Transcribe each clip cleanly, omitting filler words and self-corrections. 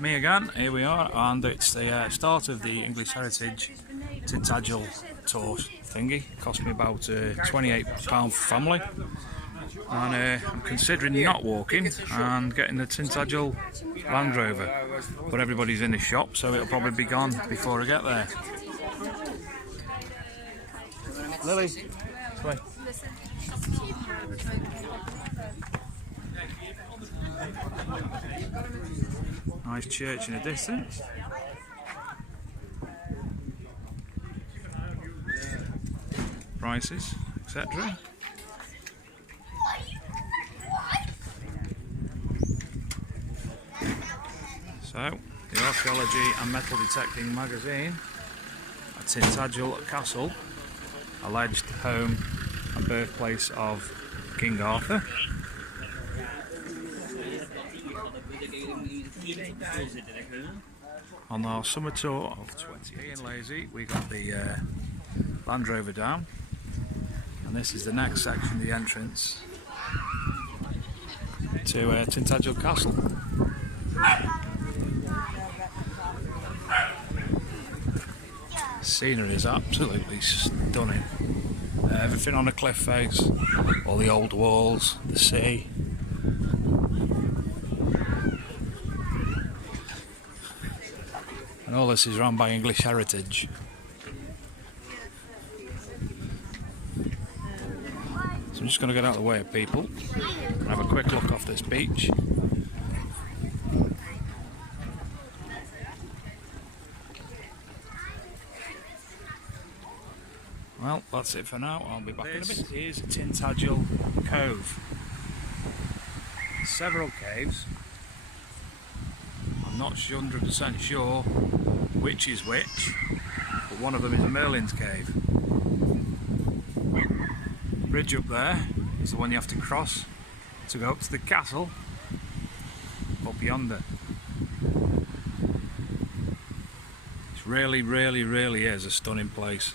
Me again, here we are, and it's the start of the English Heritage Tintagel tour thingy. It cost me about £28 for family, and I'm considering not walking and getting the Tintagel Land Rover, but everybody's in the shop, so it'll probably be gone before I get there. Lily, this way. Nice church in the distance. Prices, etc. So, the Archaeology and Metal Detecting magazine at Tintagel Castle, alleged home and birthplace of King Arthur. On our summer tour of 20 and lazy, we got the Land Rover down, and this is the next section, the entrance to Tintagel Castle. Scenery is absolutely stunning. Everything on a cliff face, all the old walls, the sea. And all this is run by English Heritage. So I'm just going to get out of the way of people and have a quick look off this beach. Well, that's it for now. I'll be back in a bit. This is Tintagel Cove. Several caves. I'm not 100% sure which is which, but one of them is a Merlin's cave. The bridge up there is the one you have to cross to go up to the castle up yonder. It really is a stunning place,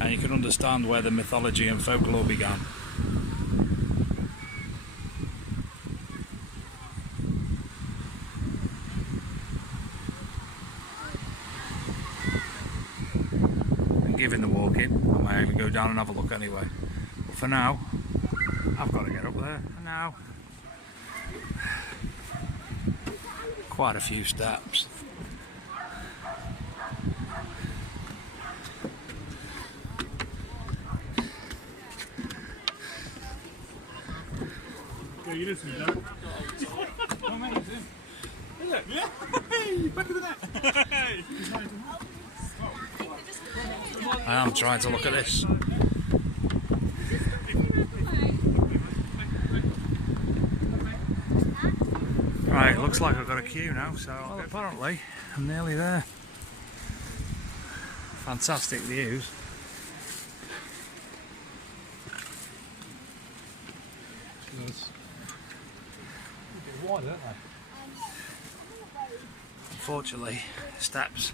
and you can understand where the mythology and folklore began. Given the walking, I might even go down and have a look anyway. But for now, I've got to get up there. And now, quite a few steps. I am trying to look at this. Right, looks like I've got a queue now, so well, apparently I'm nearly there. Fantastic views. Unfortunately, steps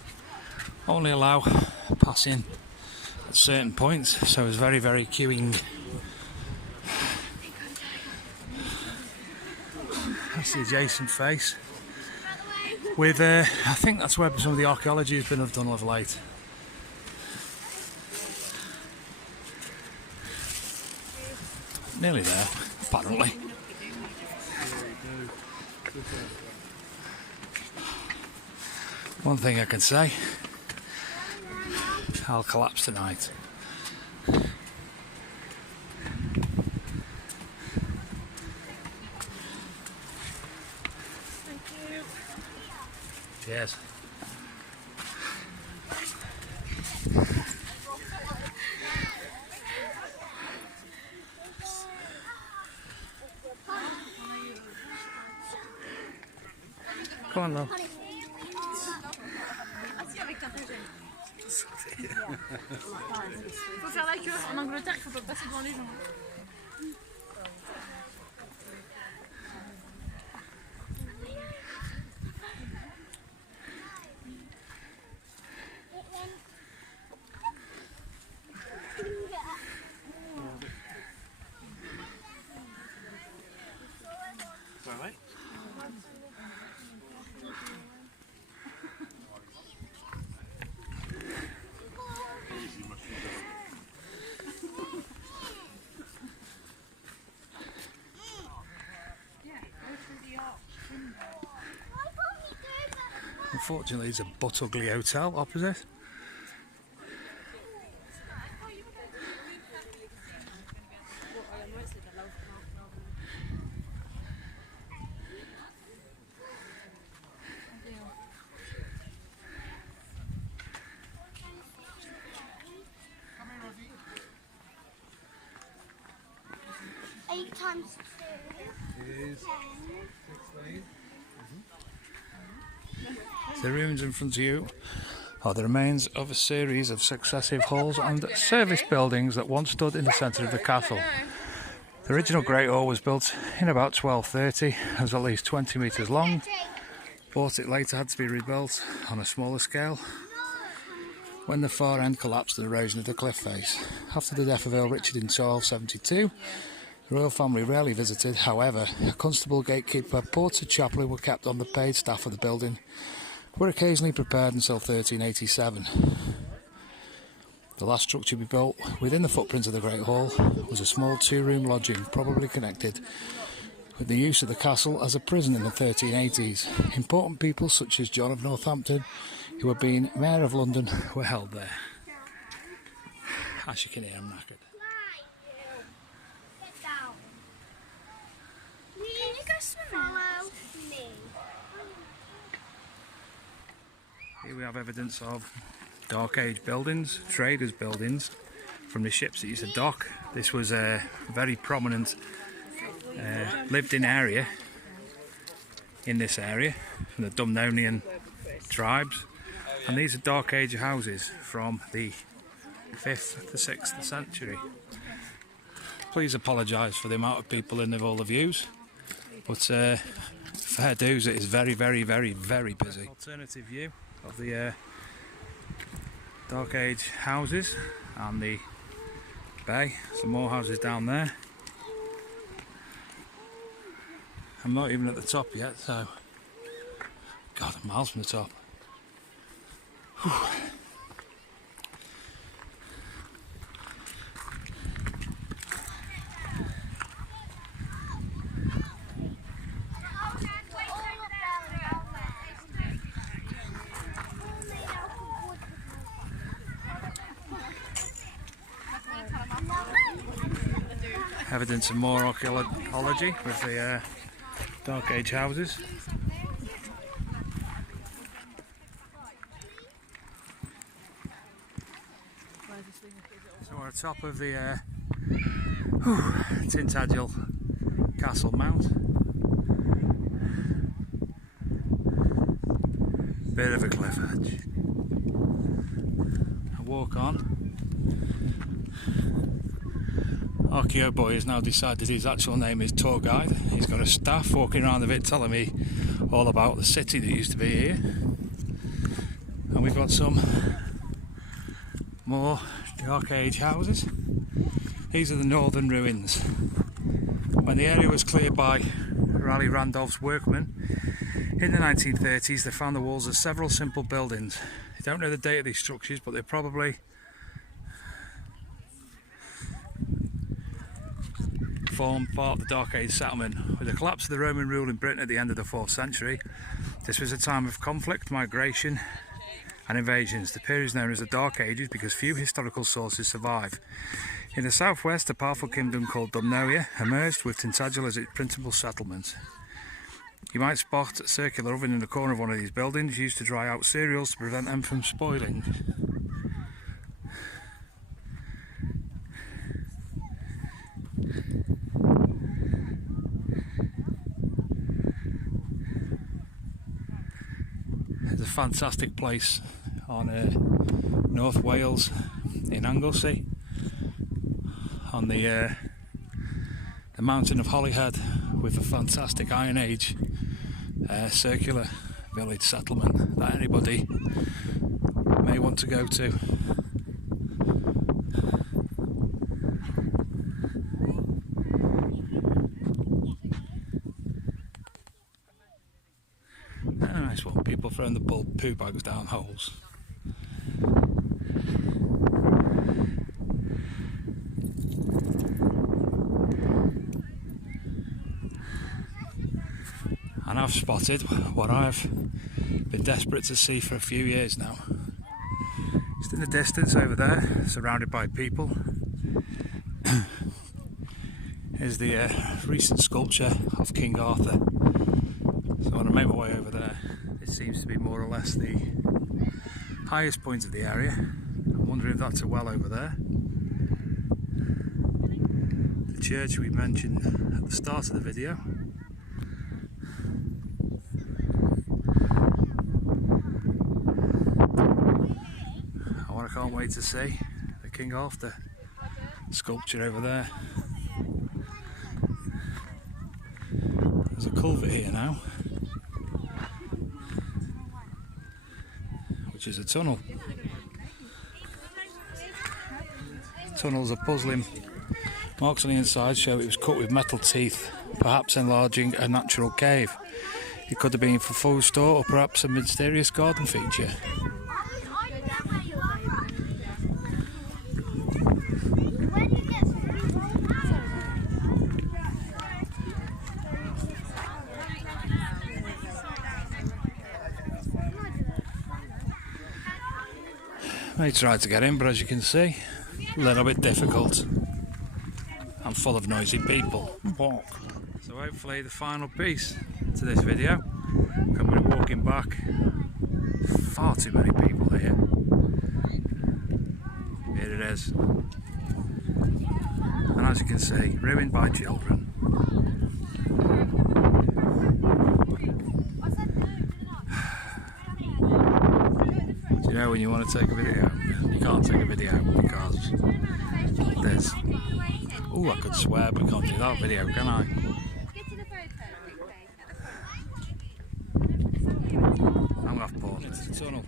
only allow passing at certain points, so it's very queuing. That's the adjacent face with I think that's where some of the archaeology has been done of late. Nearly there, apparently. One thing I can say, I'll collapse tonight. Thank you. Cheers. Come on, love. Faut faire la queue. En Angleterre, il faut pas passer devant les gens. All right. Unfortunately, there's a but ugly hotel opposite. Times 2. The ruins in front of you are the remains of a series of successive halls and service buildings that once stood in the centre of the castle. The original Great Hall was built in about 1230 and was at least 20 metres long, but it later had to be rebuilt on a smaller scale when the far end collapsed and erosion of the cliff face. After the death of Earl Richard in 1272, the royal family rarely visited. However, a constable, gatekeeper, porter, chaplain were kept on the paid staff of the building, were occasionally prepared until 1387. The last structure to be built within the footprint of the Great Hall was a small two-room lodging, probably connected with the use of the castle as a prison in the 1380s. Important people such as John of Northampton, who had been Mayor of London, were held there. As you can hear, I'm knackered. Here we have evidence of Dark Age buildings, traders' buildings from the ships that used to dock. This was a very prominent lived-in area in this area from the Dumnonian tribes, and these are Dark Age houses from the 5th to 6th century. Please apologise for the amount of people in all the views, but fair dues, it is very, very, very, very busy. Alternative view of the Dark Age houses and the bay. Some more houses down there. I'm not even at the top yet, so God, I'm miles from the top. Whew. Evidence of more archaeology with the Dark Age houses. So we're at the top of the Tintagel Castle Mount. Bit of a cliff edge. I walk on. Archaeo Boy has now decided his actual name is tour guide. He's got a staff walking around a bit telling me all about the city that used to be here. And we've got some more Dark Age houses. These are the northern ruins. When the area was cleared by Raleigh Randolph's workmen in the 1930s, they found the walls of several simple buildings. They don't know the date of these structures, but they're probably formed part of the Dark Age settlement. With the collapse of the Roman rule in Britain at the end of the 4th century, this was a time of conflict, migration and invasions. The period is known as the Dark Ages because few historical sources survive. In the southwest, a powerful kingdom called Dumnonia emerged with Tintagel as its principal settlement. You might spot a circular oven in the corner of one of these buildings used to dry out cereals to prevent them from spoiling. It's a fantastic place on North Wales in Anglesey, on the mountain of Holyhead, with a fantastic Iron Age circular village settlement that anybody may want to go to. A nice one, people throwing the poo bags down holes. And I've spotted what I've been desperate to see for a few years now. Just in the distance over there, surrounded by people, is the recent sculpture of King Arthur. So when I make my way over there, it seems to be more or less the highest point of the area. I'm wondering if that's a well over there. The church we mentioned at the start of the video. I can't wait to see the King Arthur sculpture over there. There's a culvert here now, which is a tunnel. Tunnels are puzzling. Marks on the inside show it was cut with metal teeth, perhaps enlarging a natural cave. It could have been for food store or perhaps a mysterious garden feature. I tried to get in, but as you can see, a little bit difficult. I'm full of noisy people. Walk. So hopefully the final piece to this video. I'm going to be walking back. Far too many people here. Here it is. And as you can see, ruined by children. You know when you want to take a video, you can't take a video because there's... Oh, I could swear, but I can't do that video, can I? I'm off pause. It's a tunnel.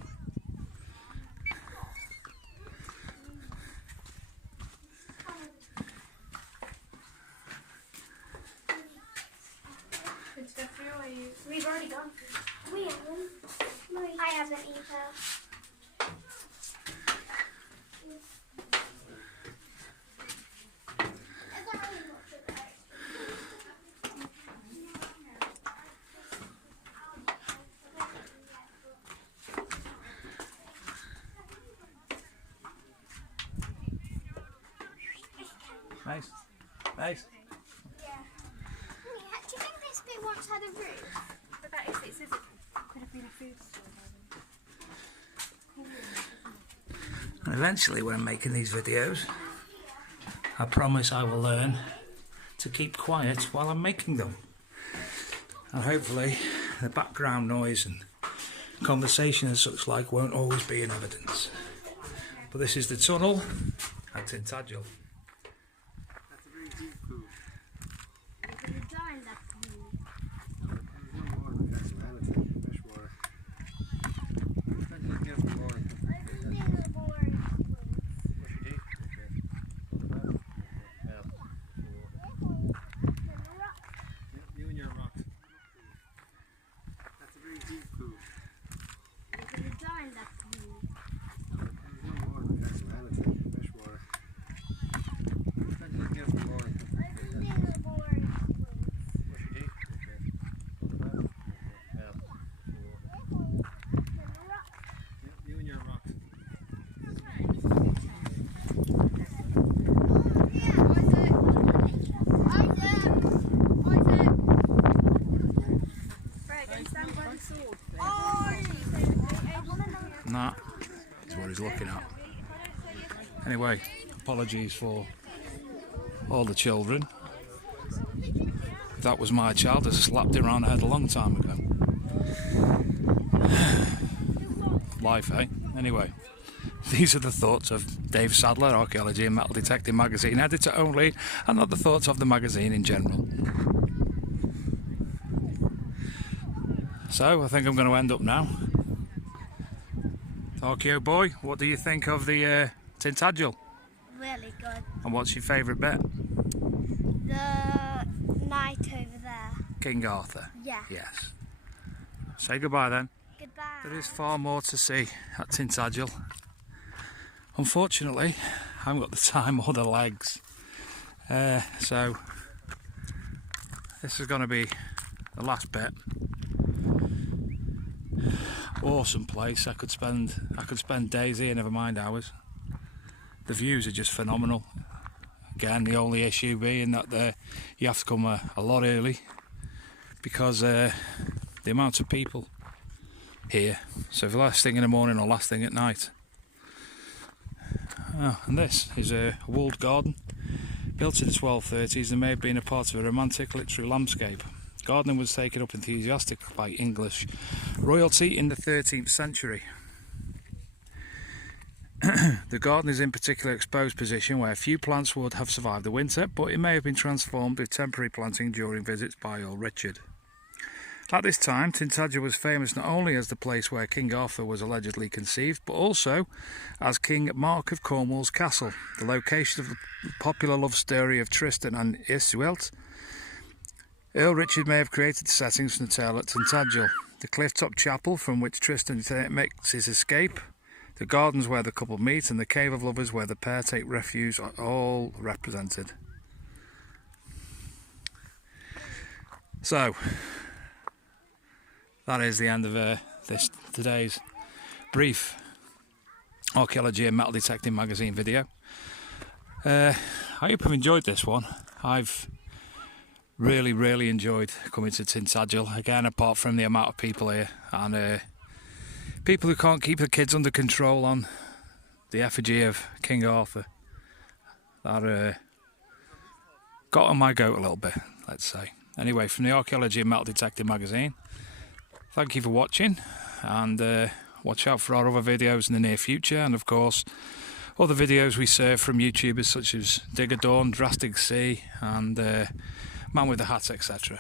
We've already gone through. We haven't. I haven't either. Nice. Nice. Yeah. Do you think this bit once had a roof? But that is, it says it could have been a food store. And eventually, when I'm making these videos, I promise I will learn to keep quiet while I'm making them. And hopefully the background noise and conversation and such like won't always be in evidence. But this is the tunnel at Tintagel. And that is what he's looking at. Anyway, apologies for all the children. If that was my child, I'd have slapped him around the head a long time ago. Life, eh? Anyway, these are the thoughts of Dave Sadler, Archaeology and Metal Detecting magazine editor only, and not the thoughts of the magazine in general. So, I think I'm going to end up now. Archeo boy, what do you think of the Tintagel? Really good. And what's your favourite bit? The night over there. King Arthur? Yeah. Yes. Say goodbye then. Goodbye. There is far more to see at Tintagel. Unfortunately, I haven't got the time or the legs. So, this is going to be the last bit. Awesome place. I could spend days here, never mind hours. The views are just phenomenal. Again, the only issue being that you have to come a lot early because the amount of people here. So if last thing in the morning or last thing at night. Oh, and this is a walled garden built in the 1230s and may have been a part of a romantic literary landscape. Gardening was taken up enthusiastically by English royalty in the 13th century. The garden is in particular exposed position where few plants would have survived the winter, but it may have been transformed with temporary planting during visits by Earl Richard. At this time, Tintagel was famous not only as the place where King Arthur was allegedly conceived, but also as King Mark of Cornwall's castle, the location of the popular love story of Tristan and Iseult. Earl Richard may have created the settings from the tale at Tintagel, the cliff-top chapel from which Tristan makes his escape, the gardens where the couple meet, and the cave of lovers where the pair take refuge are all represented. So, that is the end of today's brief Archaeology and Metal Detecting magazine video. I hope you've enjoyed this one. I've really enjoyed coming to Tintagel, again apart from the amount of people here and people who can't keep the kids under control on the effigy of King Arthur. That got on my goat a little bit, let's say. Anyway, from the Archaeology and Metal Detecting magazine, thank you for watching, and watch out for our other videos in the near future, and of course other videos we serve from YouTubers such as Digger Dawn, Drastic Sea and Man with the Hat, etc.